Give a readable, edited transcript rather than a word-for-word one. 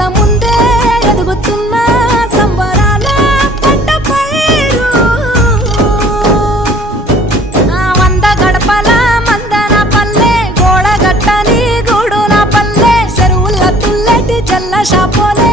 కళ్ళ ముందే ఎదుగుతున్న సంబరాల పంట పైరు వంద గడపల మందన పల్లె గోడ గట్టని గూడున పల్లె చెరువుల తుల్లటి జల్ల షాపోలే